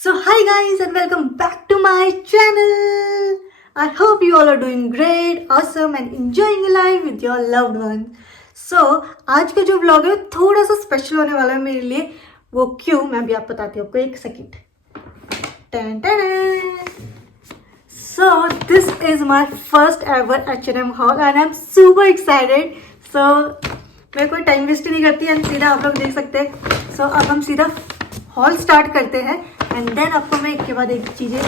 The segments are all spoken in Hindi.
So hi guys and welcome back to my channel. I hope you all are doing great, awesome and enjoying your life with your loved one. So आज का जो vlog है थोड़ा सा स्पेशल होने वाला है मेरे लिए. वो क्यों मैं अभी आप बताती हूँ आपको एक second. So this is my first ever H&M haul and I'm super excited. So मैं कोई टाइम वेस्ट नहीं करती एंड सीधा आप लोग देख सकते हैं. सो अब हम सीधा हॉल स्टार्ट करते हैं एंड देन आपको मैं एक के बाद एक चीज़ें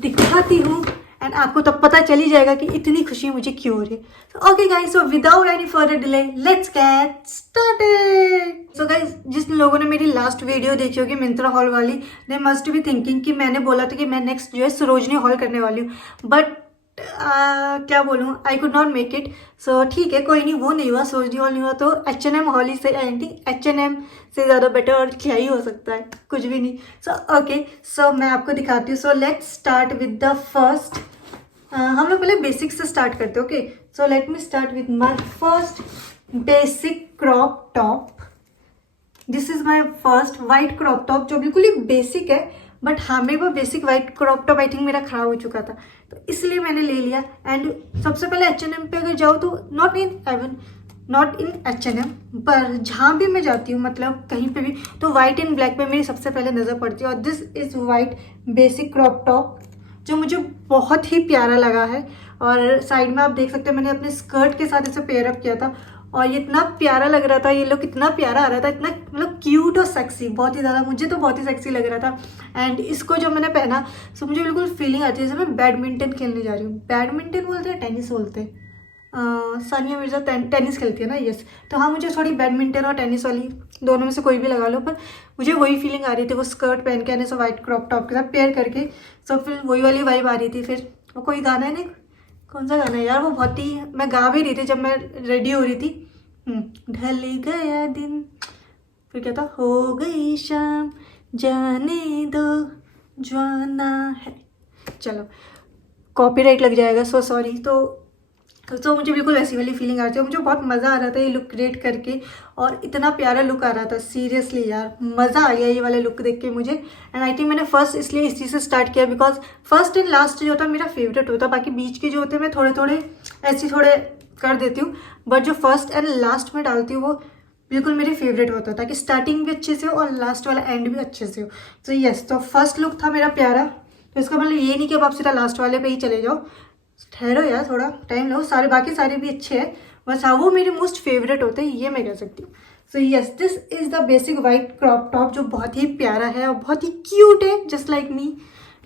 दिखाती हूँ एंड आपको तब पता चल ही जाएगा कि इतनी खुशी मुझे क्यों हो रही है. Okay guys, so without any further delay let's get started. So guys, जिस लोगों ने मेरी लास्ट वीडियो देखी होगी मिंत्रा हॉल वाली, दे मस्ट बी थिंकिंग कि मैंने बोला था कि मैं नेक्स्ट जो है सरोजनी हॉल करने वाली हूँ, बट क्या बोलूँ, I could not make it. So ठीक है, कोई नहीं, वो नहीं हुआ, सरोजनी हॉल नहीं हुआ तो H&M हॉल ही से. आई थिंक H&M से ज़्यादा बेटर और क्या ही हो सकता है, कुछ भी नहीं. सो ओके, सो मैं आपको दिखाती हूँ. So let's start with the first. हम लोग पहले बेसिक से स्टार्ट करते हैं. Okay, so let me start with my first basic crop top. This is my first white crop top जो बिल्कुल ही बेसिक है, बट हाँ मेरे को basic white crop top I think मेरा खराब हो चुका था तो इसलिए मैंने ले लिया. एंड सबसे पहले H&M पे अगर जाओ तो नॉट इन H&M पर जहाँ भी मैं जाती हूँ, मतलब कहीं पे भी, तो वाइट एंड ब्लैक पे मेरी सबसे पहले नज़र पड़ती है. और this is white basic crop top जो मुझे बहुत ही प्यारा लगा है. और साइड में आप देख सकते हैं मैंने अपने स्कर्ट के साथ इसे पेयर अप किया था और ये इतना प्यारा लग रहा था, ये लुक इतना प्यारा आ रहा था, इतना मतलब क्यूट और सेक्सी, बहुत ही ज़्यादा, मुझे तो बहुत ही सेक्सी लग रहा था. एंड इसको जब मैंने पहना तो मुझे बिल्कुल फीलिंग आती है जैसे मैं बैडमिंटन खेलने जा रही हूँ. बैडमिंटन बोलते हैं, टेनिस बोलते हैं. सानिया मिर्जा टेनिस खेलती है ना, यस. तो हाँ, मुझे थोड़ी बैडमिंटन और टेनिस वाली दोनों में से कोई भी लगा लो, पर मुझे वही फीलिंग आ रही थी वो स्कर्ट पहन के आने से वाइट क्रॉप टॉप के साथ पेयर करके. सो फिर वही वाली वाइब आ रही थी. फिर वो कोई गाना है, नहीं कौन सा गाना है यार, वो बहुत ही मैं गा भी रही थी जब मैं रेडी हो रही थी. ढल गया दिन, फिर क्या था, हो गई शाम, जाने दो जाना है. चलो कॉपीराइट लग जाएगा, सो सॉरी. तो मुझे बिल्कुल वैसी वाली फीलिंग आ रही थी. मुझे बहुत मज़ा आ रहा था ये लुक क्रिएट करके और इतना प्यारा लुक आ रहा था. सीरियसली यार मज़ा आ गया ये वाला लुक देख के मुझे. एंड आई थिंक मैंने फर्स्ट इसलिए इस चीज़ से स्टार्ट किया बिकॉज फर्स्ट एंड लास्ट जो होता मेरा फेवरेट होता. बाकी बीच के जो होते हैं मैं थोड़े थोड़े ऐसे थोड़े कर देती हूँ, बट जो फर्स्ट एंड लास्ट में डालती हूँ वो बिल्कुल मेरे फेवरेट होता है, ताकि स्टार्टिंग भी अच्छे से हो और लास्ट वाला एंड भी अच्छे से हो. तो यस, तो फर्स्ट लुक था मेरा प्यारा. तो इसका मतलब ये नहीं कि अब आप सीधा लास्ट वाले पे ही चले जाओ, ठहरो यार, थोड़ा टाइम लो. बाकी सारे भी अच्छे हैं, बस हाँ वो मेरे मोस्ट फेवरेट होते हैं, ये मैं कह सकती हूँ. सो yes, this is the basic white crop top जो बहुत ही प्यारा है और बहुत ही क्यूट है, just like me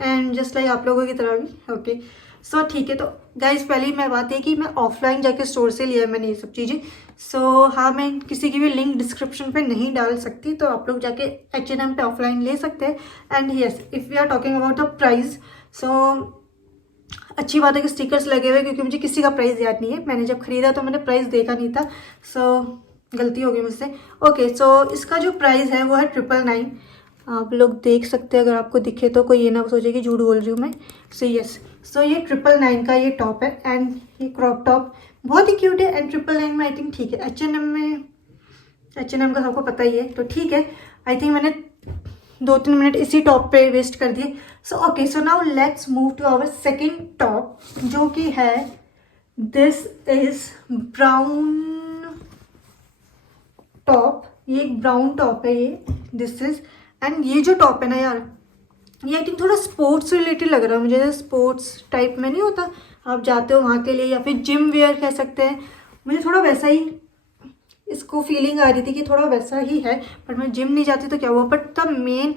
and just like आप लोगों की तरह भी. ओके, सो ठीक है. तो गाइज पहली मैं बात है कि मैं ऑफलाइन जाके स्टोर से लिया है मैंने ये सब चीज़ें. सो हाँ, मैं किसी की भी लिंक डिस्क्रिप्शन पे नहीं डाल सकती, तो आप लोग जाके H&M पे ऑफलाइन ले सकते हैं. And yes, if we are talking about the price, so अच्छी बात है कि स्टिकर्स लगे हुए, क्योंकि मुझे किसी का प्राइस याद नहीं है. मैंने जब खरीदा तो मैंने प्राइस देखा नहीं था, सो गलती हो गई मुझसे. ओके, सो इसका जो प्राइस है वो है 999. आप लोग देख सकते हैं, अगर आपको दिखे तो कोई ये ना सोचे कि झूठ बोल रही हूँ मैं. सो यस, सो ये 999 का ये टॉप है एंड ये क्रॉप टॉप बहुत ही क्यूट है. एंड 999 में आई थिंक ठीक है. H&M का सबको पता ही है, तो ठीक है. आई थिंक मैंने 2-3 मिनट इसी टॉप पे वेस्ट कर दिए. So okay, so now let's move to our second top जो कि है, दिस इज ब्राउन टॉप. ये एक ब्राउन टॉप है ये, दिस इज. एंड ये जो टॉप है ना यार, ये आई थिंक थोड़ा स्पोर्ट्स रिलेटेड लग रहा है मुझे. स्पोर्ट्स टाइप में नहीं होता, आप जाते हो वहाँ के लिए, या फिर जिम वेयर कह सकते हैं. मुझे थोड़ा वैसा ही इसको फीलिंग आ रही थी कि थोड़ा वैसा ही है, बट मैं जिम नहीं जाती तो क्या हुआ. बट द मेन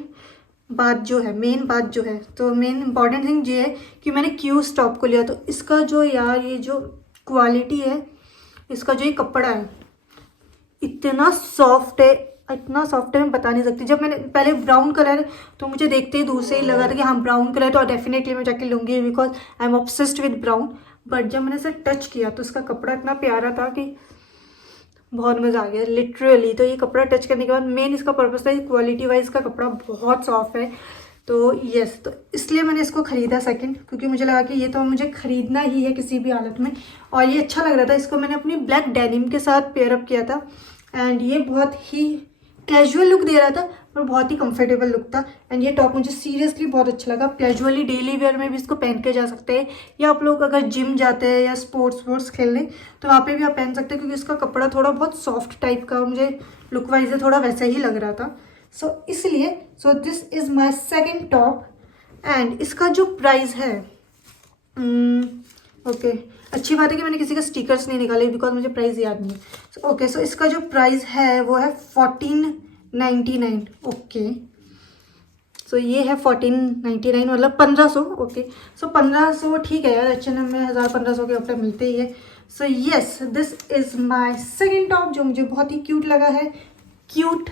बात जो है, तो मेन इंपॉर्टेंट थिंग ये है कि मैंने क्यों इस टॉप को लिया. तो इसका जो यार ये जो क्वालिटी है, इसका जो ये कपड़ा है इतना सॉफ्ट है मैं बता नहीं सकती. जब मैंने पहले ब्राउन कलर तो मुझे देखते ही दूर से ही लगा था कि हाँ ब्राउन कलर तो डेफिनेटली मैं जाके लूँगी because I am obsessed with brown. But जब मैंने इसे टच किया तो इसका कपड़ा इतना प्यारा था कि बहुत मज़ा आ गया लिटरली. तो ये कपड़ा टच करने के बाद मेन इसका पर्पस था, क्वालिटी वाइज का कपड़ा बहुत सॉफ्ट है. तो यस, तो इसलिए मैंने इसको ख़रीदा सेकंड, क्योंकि मुझे लगा कि ये तो मुझे ख़रीदना ही है किसी भी हालत में. और ये अच्छा लग रहा था. इसको मैंने अपनी ब्लैक डेनिम के साथ पेयर अप किया था एंड ये बहुत ही कैजुअल लुक दे रहा था, और बहुत ही कंफर्टेबल लुक था। एंड ये टॉप मुझे सीरियसली बहुत अच्छा लगा। कैजुअली डेली वेयर में भी इसको पहन के जा सकते हैं, या आप लोग अगर जिम जाते हैं या स्पोर्ट्स खेलने तो वहाँ पे भी आप पहन सकते हैं, क्योंकि इसका कपड़ा थोड़ा बहुत सॉफ्ट टाइप का, मुझे लुक वाइज थोड़ा वैसा ही लग रहा था। सो इसलिए this is my second top. And इसका जो प्राइस है, ओके अच्छी बात है कि मैंने किसी का स्टिकर्स नहीं निकाले, बिकॉज मुझे प्राइस याद नहीं है। ओके सो इसका जो प्राइस है वो है 1499। ओके सो ये है 1499, मतलब 1500। ओके सो 1500 ठीक है यार, H&M में 1000-1500 के कपड़े मिलते ही है। So yes, this is my second top जो मुझे बहुत ही क्यूट लगा है। Cute,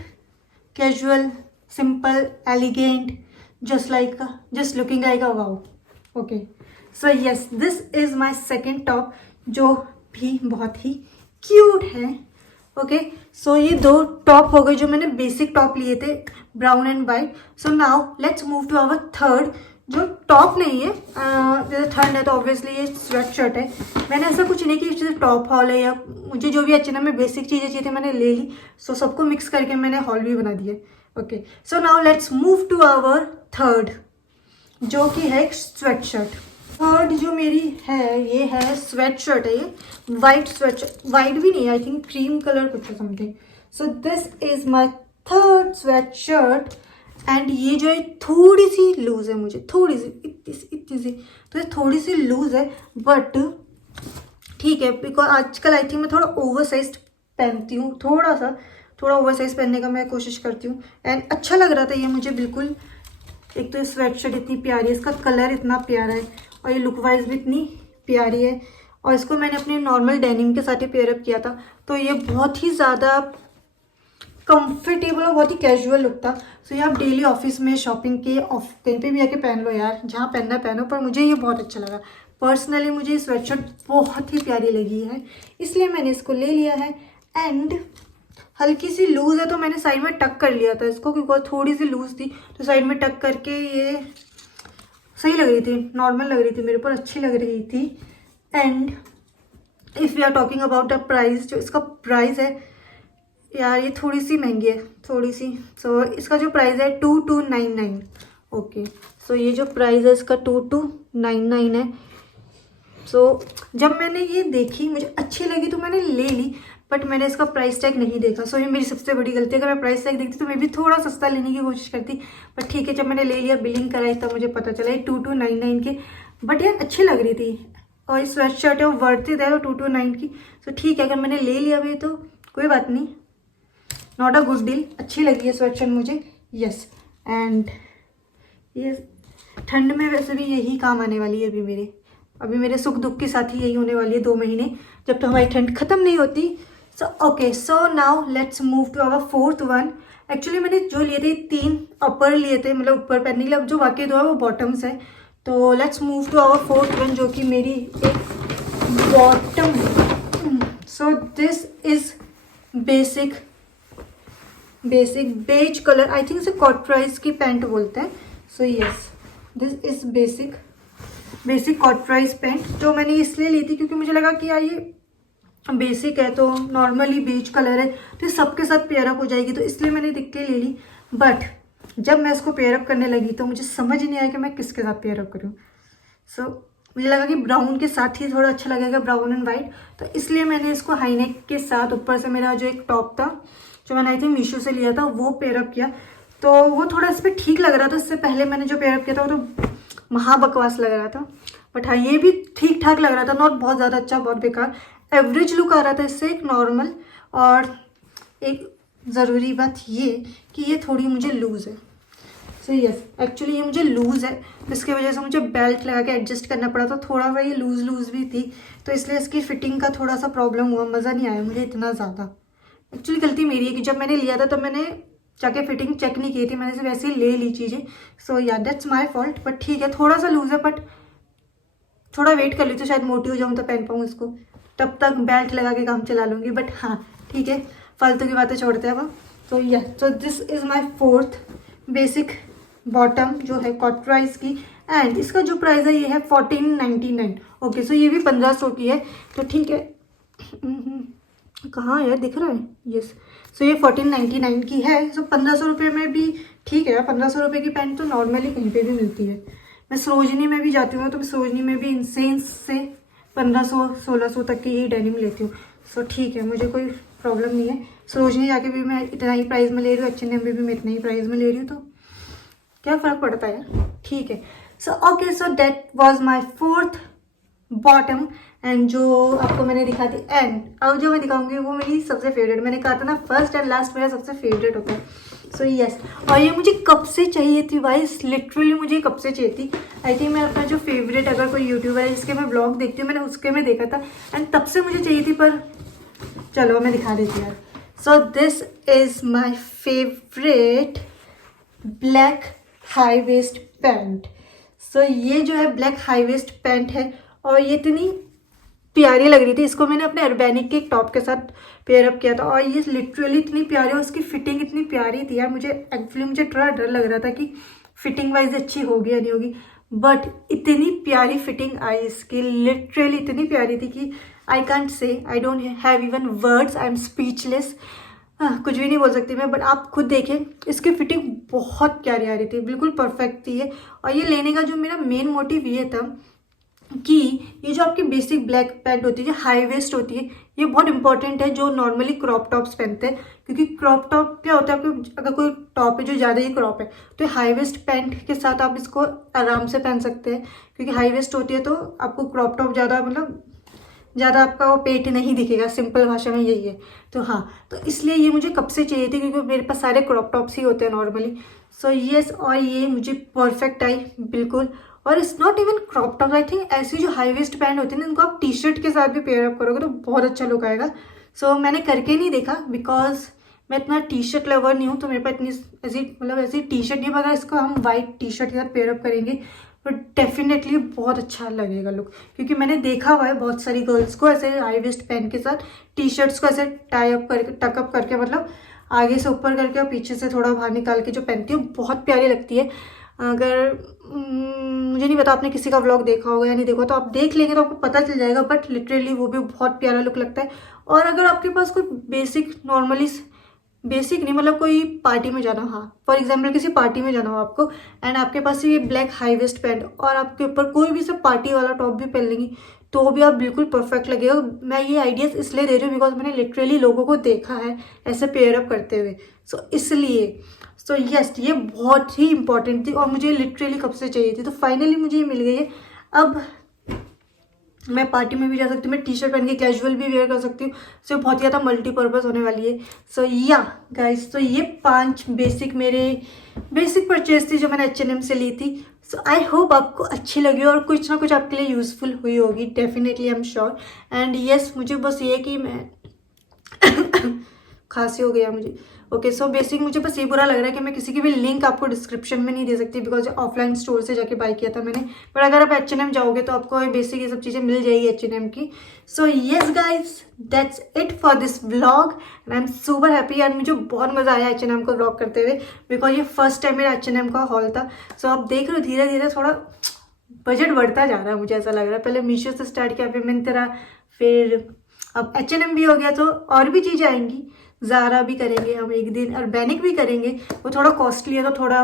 casual, simple, elegant, just looking like a wow. Okay, so yes, this is my second top जो भी बहुत ही क्यूट है। ओके सो ये दो टॉप हो गए जो मैंने बेसिक टॉप लिए थे, brown and white. So now let's move to our third, जो टॉप नहीं है, जैसे थर्ड है तो ऑब्वियसली ये स्वेट शर्ट है। मैंने ऐसा कुछ नहीं कि जैसे टॉप हॉल है, या मुझे जो भी H&M में बेसिक चीज़ें चाहिए थी मैंने ले ली। सो सबको मिक्स करके मैंने हॉल भी बना दिया। Okay so now let's move to our third, जो कि है एक स्वेट शर्ट। थर्ड जो मेरी है ये है स्वेट शर्ट है, ये वाइट स्वेट शर्ट, वाइट भी नहीं, आई थिंक क्रीम कलर कुछ है something. So this is my third sweat shirt. And ये जो है थोड़ी सी लूज है, मुझे थोड़ी सी इतनी सी तो ये थोड़ी सी लूज है, बट ठीक है, बिकॉज आजकल आई थिंक मैं थोड़ा ओवर साइज पहनती हूँ, थोड़ा ओवर साइज पहनने का मैं कोशिश करती हूँ। एंड अच्छा लग रहा था ये मुझे बिल्कुल। एक तो ये स्वेट शर्ट इतनी प्यारी है, इसका कलर इतना प्यारा है, और ये लुक वाइज भी इतनी प्यारी है, और इसको मैंने अपने नॉर्मल डेनिम के साथ ही पेयर अप किया था, तो ये बहुत ही ज़्यादा कंफर्टेबल और बहुत ही कैजुअल लुक था। सो ये आप डेली ऑफिस में, शॉपिंग के कहीं पे भी आके पहन लो यार, जहाँ पहनना पहनो, पर मुझे ये बहुत अच्छा लगा। पर्सनली मुझे ये स्वेट शर्ट बहुत ही प्यारी लगी है, इसलिए मैंने इसको ले लिया है। एंड हल्की सी लूज़ है तो मैंने साइड में टक कर लिया था इसको, क्योंकि थोड़ी सी लूज़ थी तो साइड में टक करके ये सही लग रही थी, नॉर्मल लग रही थी मेरे ऊपर, अच्छी लग रही थी। And if we are talking about the price, जो इसका प्राइस है यार ये थोड़ी सी महंगी है, थोड़ी सी। सो इसका जो प्राइस है 2299। ओके सो ये जो प्राइस है इसका 2299 है। सो जब मैंने ये देखी मुझे अच्छी लगी तो मैंने ले ली, बट मैंने इसका प्राइस टैग नहीं देखा। सो ये मेरी सबसे बड़ी गलती है, अगर मैं प्राइस टैग देखती तो मैं भी थोड़ा सस्ता लेने की कोशिश करती, बट ठीक है, जब मैंने ले लिया, बिलिंग कराई, तब मुझे पता चला ये 2299 के, बट यार अच्छी लग रही थी, और ये स्वेट शर्ट है वो वर्थ है वो 229 की। सो ठीक है, अगर मैंने ले लिया भी तो कोई बात नहीं, नॉट अ गुड डील, अच्छी लगी है स्वेट शर्ट मुझे। यस, एंड ये ठंड में वैसे भी यही काम आने वाली है अभी मेरे सुख दुख के साथ ही यही होने वाली है 2 महीने, जब तक हमारी ठंड ख़त्म नहीं होती। So now let's move to our fourth one. Actually मैंने जो लिए थे 3 अपर लिए थे, मतलब ऊपर पहनने के लिए, अब जो बाकी 2 है वो बॉटम्स है। तो let's move to our fourth one, जो कि मेरी एक bottom. So this is basic beige colour, I think इसे कॉटराइज की पैंट बोलते हैं। So yes, this is basic cauterize pant, जो मैंने इसलिए ली थी क्योंकि मुझे लगा कि यार ये बेसिक है तो नॉर्मली बेज कलर है तो ये सबके साथ पेयर अप हो जाएगी, तो इसलिए मैंने देख के ले ली। बट जब मैं इसको पेयर अप करने लगी तो मुझे समझ ही नहीं आया कि मैं किसके साथ पेयर अप करूँ। सो मुझे लगा कि ब्राउन के साथ ही थोड़ा अच्छा लगेगा, ब्राउन एंड वाइट, तो इसलिए मैंने इसको हाई नेक के साथ ऊपर से मेरा जो एक टॉप था जो मैंने आई थिंक मीशो से लिया था वो पेयर अप किया, तो वो थोड़ा इस पर ठीक लग रहा था। इससे पहले मैंने जो पेयर अप किया था वो तो महाबकवास लग रहा था, बट हाँ ये भी ठीक ठाक लग रहा था, नॉट बहुत ज़्यादा अच्छा बहुत बेकार, एवरेज लुक आ रहा था इससे, एक नॉर्मल। और एक ज़रूरी बात ये कि ये थोड़ी मुझे लूज़ है। सो यस, एक्चुअली ये मुझे लूज़ है, इसकी वजह से मुझे बेल्ट लगा के एडजस्ट करना पड़ा, तो थोड़ा सा ये लूज़ भी थी, तो इसलिए इसकी फिटिंग का थोड़ा सा प्रॉब्लम हुआ, मज़ा नहीं आया मुझे इतना ज़्यादा। एक्चुअली गलती मेरी है कि जब मैंने लिया था तब मैंने जाके फिटिंग चेक नहीं की थी, मैंने सिर्फ वैसे ही ले ली चीज़ें। सो या दैट्स माई फॉल्ट, बट ठीक है, थोड़ा सा लूज़ है, बट थोड़ा वेट कर ली तो शायद मोटी हो जाऊँ तो पहन पाऊँ इसको, तब तक बेल्ट लगा के काम चला लूँगी। बट हाँ ठीक है, फालतू की बातें छोड़ते हैं अब। तो so this is my fourth basic bottom जो है कॉटराइज की, एंड इसका जो प्राइस है ये है 1499। ओके सो ये भी 1500 की है, तो ठीक है। कहाँ है, दिख रहा है, यस, सो ये 1499 की है। सो 1500 रुपये में भी ठीक है। 1500 रुपये की पैंट तो नॉर्मली कहीं पे भी मिलती है। मैं सरोजनी में भी जाती हूँ तो मैं सरोजनी में भी इंसेंस से 1500-1600 तक की ही डेनिम लेती हूँ। सो ठीक है, मुझे कोई प्रॉब्लम नहीं है। सरोजनी जाके भी मैं इतना ही प्राइस में ले रही हूँ, H&M में भी मैं इतना ही प्राइस में ले रही हूँ, तो क्या फ़र्क पड़ता है, ठीक है। सो okay, so that was my fourth bottom and जो आपको मैंने दिखा दी एंड अब जो मैं दिखाऊंगी वो मेरी सबसे फेवरेट। मैंने कहा था ना फर्स्ट एंड लास्ट मेरा सबसे फेवरेट होता है। सो यस, और ये मुझे कब से चाहिए थी भाई, लिटरली मुझे कब से चाहिए थी। आई थिंक मैं अपना जो फेवरेट अगर कोई यूट्यूबर है जिसके मैं ब्लॉग देखती हूँ, मैंने उसके में देखा था एंड तब से मुझे चाहिए थी, पर चलो मैं दिखा देती हूँ यार। So this is my favourite black high waist pant. सो ये जो है ब्लैक हाई वेस्ट पैंट है और ये इतनी प्यारी लग रही थी। इसको मैंने अपने अर्बैनिक के एक टॉप के साथ पेयर अप किया था और ये लिटरली इतनी प्यारी और उसकी फिटिंग इतनी प्यारी थी यार। मुझे थोड़ा डर लग रहा था कि फिटिंग वाइज अच्छी होगी या नहीं होगी, बट इतनी प्यारी फिटिंग आई इसकी, लिटरली इतनी प्यारी थी कि I can't say, I don't have even words, I am speechless. कुछ भी नहीं बोल सकती मैं, बट आप खुद देखें इसकी फिटिंग बहुत प्यारी आ रही थी, बिल्कुल परफेक्ट थी ये। और ये लेने का जो मेरा मेन मोटिव ये था कि ये जो आपकी बेसिक ब्लैक पैंट होती है, जो हाई वेस्ट होती है, ये बहुत इंपॉर्टेंट है जो नॉर्मली क्रॉप टॉप्स पहनते हैं। क्योंकि क्रॉप टॉप क्या होता है, आपको अगर कोई टॉप है जो ज़्यादा ही क्रॉप है तो हाई वेस्ट पैंट के साथ आप इसको आराम से पहन सकते हैं। क्योंकि हाई वेस्ट होती है तो आपको क्रॉप टॉप ज़्यादा ज़्यादा आपका वो पेट नहीं दिखेगा, सिंपल भाषा में यही है। तो हाँ, तो इसलिए ये मुझे कब से चाहिए थी क्योंकि मेरे पास सारे क्रॉप टॉप्स ही होते हैं नॉर्मली। सो यस, और ये मुझे परफेक्ट आई बिल्कुल। और it's not even crop top, I think ऐसी जो हाई वेस्ट पैंट होती है ना, इनको आप टी शर्ट के साथ भी पेयर अप करोगे तो बहुत अच्छा लुक आएगा। सो मैंने करके नहीं देखा बिकॉज मैं इतना टी शर्ट लवर नहीं हूँ, तो मेरे पास इतनी ऐसी टी शर्ट नहीं है। अगर इसको हम वाइट टी शर्ट के साथ पेयर अप करेंगे तो डेफिनेटली बहुत अच्छा लगेगा लुक। क्योंकि मैंने देखा हुआ है बहुत सारी गर्ल्स को ऐसे हाई वेस्ट पैंट के साथ टी शर्ट्स को ऐसे टाई अप करके, टकअप करके, मतलब आगे से ऊपर करके और पीछे से थोड़ा बाहर निकाल के जो पहनती है बहुत प्यारी लगती है। अगर मुझे नहीं पता आपने किसी का व्लॉग देखा होगा या नहीं देखा, तो आप देख लेंगे तो आपको पता चल जाएगा, बट लिटरली वो भी बहुत प्यारा लुक लगता है। और अगर आपके पास कोई बेसिक नहीं, मतलब कोई पार्टी में जाना हो, हाँ फॉर एग्जाम्पल किसी पार्टी में जाना हो आपको एंड आपके पास ये ब्लैक हाई वेस्ट पैंट और आपके ऊपर कोई भी सब पार्टी वाला टॉप भी पहन लेंगी तो भी आप बिल्कुल परफेक्ट लगेगा। मैं ये आइडियाज़ इसलिए दे रही हूँ बिकॉज मैंने लिटरली लोगों को देखा है ऐसे पेयर अप करते हुए। सो इसलिए यस, ये बहुत ही इंपॉर्टेंट थी और मुझे लिटरली कब से चाहिए थी, तो फाइनली मुझे ये मिल गई है। अब मैं पार्टी में भी जा सकती हूँ, मैं टी शर्ट पहन के कैजुअल भी वेयर कर सकती हूँ। सो बहुत ज़्यादा मल्टीपर्पज़ होने वाली है। सो या गाइस, तो ये 5 मेरे बेसिक परचेज थी जो मैंने H&M से ली थी। सो आई होप आपको अच्छी लगी और कुछ ना कुछ आपके लिए यूज़फुल हुई होगी, definitely I am sure. And yes, मुझे बस ये कि मैं खांसी हो गया मुझे। ओके, सो बेसिक मुझे बस ये बुरा लग रहा है कि मैं किसी की भी लिंक आपको डिस्क्रिप्शन में नहीं दे सकती बिकॉज ऑफलाइन स्टोर से जाके बाय किया था मैंने। पर अगर आप H&M जाओगे तो आपको बेसिक ये सब चीज़ें मिल जाएगी H&M की। So yes guys, that's it for this vlog and I am super happy. And मुझे बहुत मज़ा आया H&M को व्लॉग करते हुए बिकॉज ये फर्स्ट टाइम मेरा H&M का हॉल था। सो आप देख रहे हो धीरे धीरे थोड़ा बजट बढ़ता जा रहा है, मुझे ऐसा लग रहा है। पहले मीशो से स्टार्ट किया, फिर मिंत्रा, फिर अब H&M भी हो गया, तो और भी चीज़ें आएंगी। ज़ारा भी करेंगे हम एक दिन, अर्बैनिक भी करेंगे। वो थोड़ा कॉस्टली है तो थोड़ा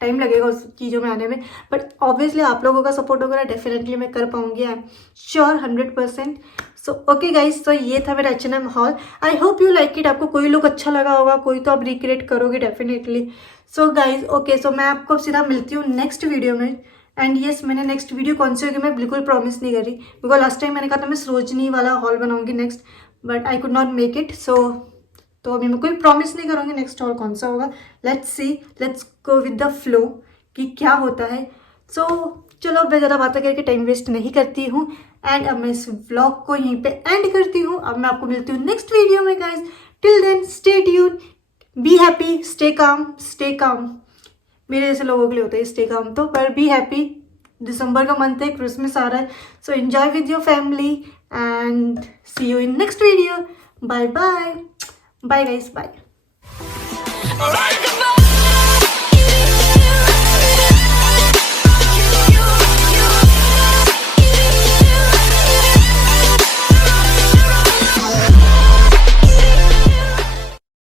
टाइम लगेगा उस चीज़ों में आने में, बट ऑब्वियसली आप लोगों का सपोर्ट होगा, डेफिनेटली मैं कर पाऊंगी, I am sure 100%। So okay guys, तो ये था मेरा H&M hall. I hope you like it. आपको कोई लुक अच्छा लगा होगा, कोई तो आप रिक्रिएट करोगे डेफिनेटली। सो गाइज ओके, सो मैं आपको सीधा मिलती हूँ नेक्स्ट वीडियो में। एंड येस, मैंने नेक्स्ट वीडियो कौन सी होगी मैं बिल्कुल प्रॉमिस नहीं कर रही बिकॉज लास्ट टाइम मैंने कहा था मैं सरोजनी वाला हॉल बनाऊंगी next, but I could not make it. तो अभी मैं कोई प्रॉमिस नहीं करूँगी नेक्स्ट हॉल कौन सा होगा। Let's see, let's go with the flow कि क्या होता है। सो चलो, अब मैं ज़्यादा बातें करके टाइम वेस्ट नहीं करती हूँ एंड अब मैं इस व्लॉग को यहीं पे एंड करती हूँ। अब मैं आपको मिलती हूँ नेक्स्ट वीडियो में guys. Till then stay tune, be happy, stay calm. मेरे जैसे लोगों के लिए होता है स्टे काम, तो पर बी हैप्पी। दिसंबर का मंथ है, क्रिसमस आ रहा है, so enjoy with your family and see you in next video. Bye bye, bye guys, bye.